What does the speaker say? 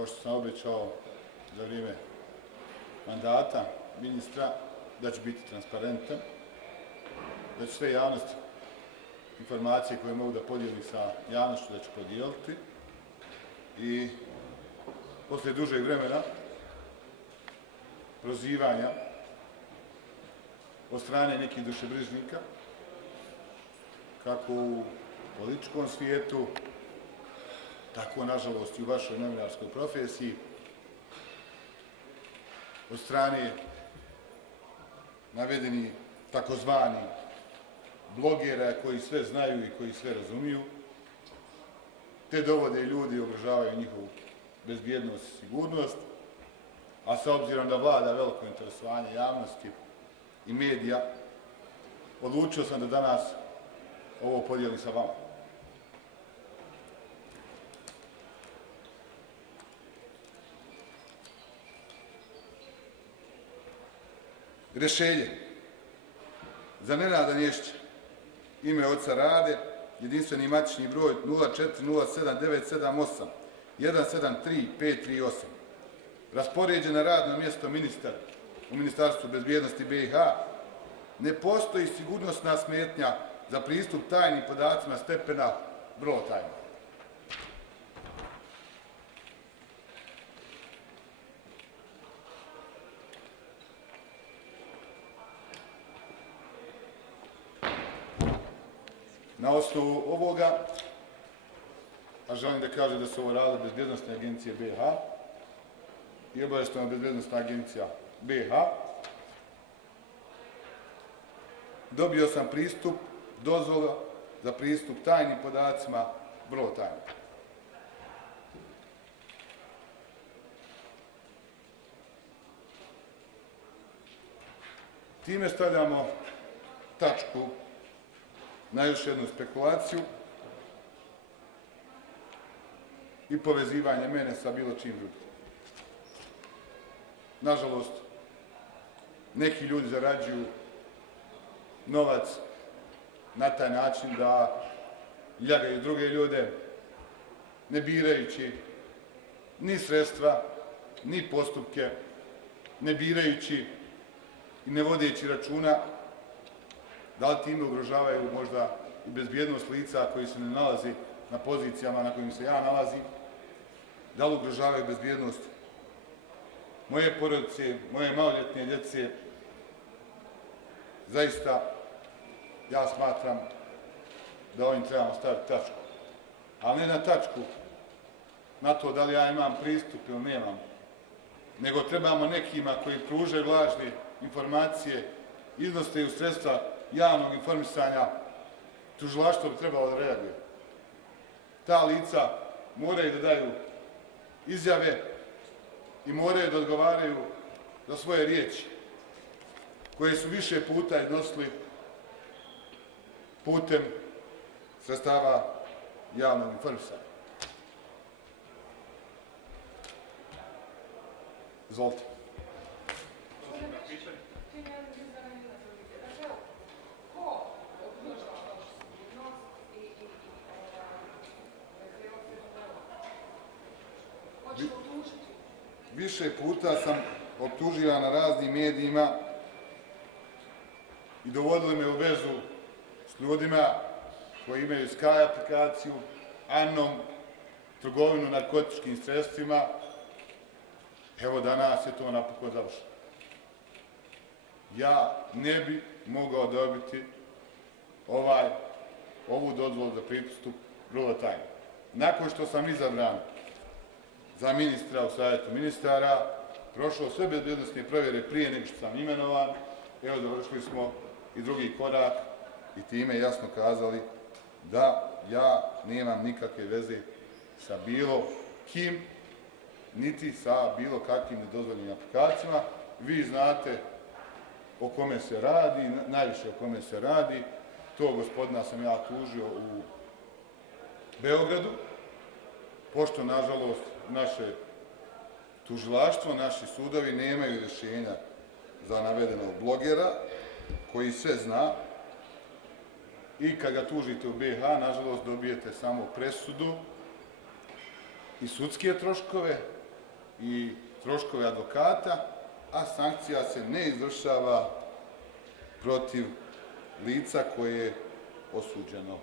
kao što sam obećao za vrijeme mandata ministra, da će biti transparentan, da će sve javnosti informacije koje mogu da podijelim sa javnošću da će podijeliti i poslije dužeg vremena prozivanja od strane nekih dušebrižnika, kako u političkom svijetu, tako nažalost i u vašoj novinarskoj profesiji, od strane navedeni takozvani blogera koji sve znaju i koji sve razumiju, te dovode ljudi i ugrožavaju njihovu bezbjednost i sigurnost, a s obzirom da vlada veliko interesovanje javnosti i medija, odlučio sam da danas ovo podijelim sa vama. Rješenje za Nenada Nješća, ime oca Rade, jedinstveni matični broj 0407978173 538, raspoređen na radno mjesto ministar u Ministarstvu bezbjednosti BiH, ne postoji sigurnosna smetnja za pristup tajnim podacima stepena vrlo tajno. Na osnovu ovoga, a želim da kažem da su ovo radile Bezbjednosne agencije BiH i Obavještajna bezbjednosna agencija BiH, dobio sam pristup, dozvola za pristup tajnim podacima, vrlo tajnim. Time stavljamo tačku na još jednu spekulaciju i povezivanje mene sa bilo čim drugim. Nažalost, neki ljudi zarađuju novac na taj način da ljagaju druge ljude, ne birajući ni sredstva, ni postupke, ne birajući i ne vodeći računa da li time ugrožavaju možda i bezbjednost lica koji se ne nalazi na pozicijama na kojim se ja nalazim, da li ugrožavaju bezbjednost moje porodice, moje maloljetne djece. Zaista, ja smatram da ovim trebamo staviti tačku. Ali ne na tačku, na to da li ja imam pristup ili nemam, nego trebamo nekima koji pružaju lažne informacije, iznose sredstva javnog informisanja, tužilaštvo bi trebalo da reaguje. Ta lica moraju da daju izjave i moraju da odgovaraju za svoje riječi, koje su više puta iznosili putem sredstava javnog informisanja. Izvolite. Više puta sam optuživan na raznim medijima i dovodili me u vezu s ljudima koji imaju Sky aplikaciju, Anom, trgovinu narkotičkim sredstvima. Evo danas je to napokon završeno. Ja ne bi mogao dobiti ovu dozvolu za pristup vrlo tajno. Nakon što sam izabran za ministra u Savjetu ministara, prošao sve bezbjednosne provjere prije nego što sam imenovan, evo završili smo i drugi korak i time jasno kazali da ja nemam nikakve veze sa bilo kim, niti sa bilo kakvim nedozvoljenim aplikacijama. Vi znate o kome se radi, najviše o kome se radi. To gospodina sam ja tužio u Beogradu, pošto, nažalost, naše tužilaštvo, naši sudovi nemaju rješenja za navedenog blogera, koji sve zna, i kad ga tužite u BiH, nažalost, dobijete samo presudu i sudske troškove, i troškove advokata, a sankcija se ne izvršava protiv lica koje je osuđeno.